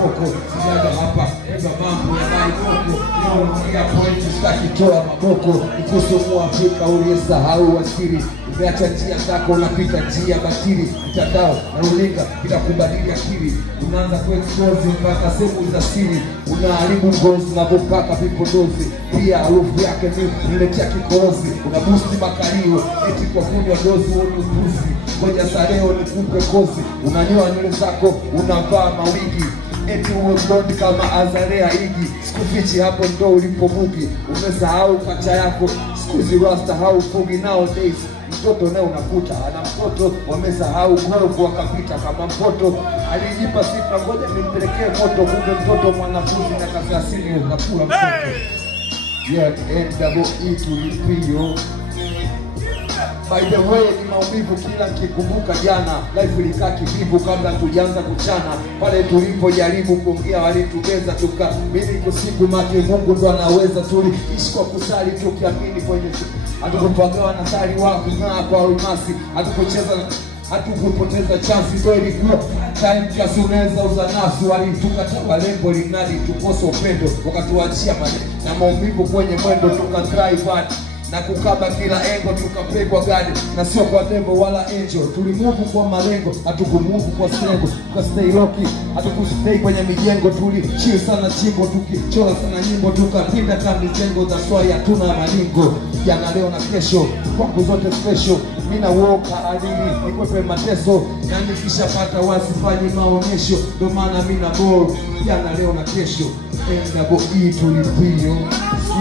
mafoko sijaga hapa iba mambo ya bali moko leo naongea point sitaki toa maboko nikusomua Afrika uliyesahau asili umeacha njia zako unapita njia batili mtandao na runinga bila kubadili akili unaanza kuexpose mpaka sehemu za siri unaharibu ngozi na kupaka vipodozi pia harufu yake ni kuletea kikohozi unabusti makalio eti kwa kunywa dozi unukuzi ngoja sareo nikupe kozi unanyoa nywele zako unavaa mawigi eti uwe blonde kama Azarea Igi sikufichi hapo ndo ulipomugi umesahau kacha yako sikuzi rasta haufugi nowadays mtoto naye unakuta ana mtoto wamesahau golfu wakapita kama mpoto alijipa sifa ngoja nimpelekee moto kumbe mtoto mwanafunzi na kazi asili ukakula mtoto yeah NWE tulipio. By the way ni maumivu kila nikikumbuka jana life ilikaa kivivu kabla tujaanza kuchana pale tulipojaribu kuongea walitugeza mimi kusiku maki Mungu ndo anaweza tuliishi kwa kusali tukiamini kwenye hatukupagawa na sali wako na kwa almasi hatukupoteza chance ndio ilikuwa time kiasi unaweza uzanasi walitukataa lengo linadi tukosa upendo wakatuachia na maumivu kwenye mwendo tukadrive na kukaba kila engo tukapegwa gadi na sio kwa devil wala angel tulimuvu kwa malengo hatukumuvu kwa slengo tukastay loki hatukustay kwenye mijengo tulichill sana chimbo tukichora sana nyimbo tukapinda kama mijengo za swaya hatuna malingo jana leo na kesho kwangu zote special mina woka adili nikwepe mateso na nikishapata wasifanyi maonyesho ndo maana mina ball jana leo na kesho NWE tulipio.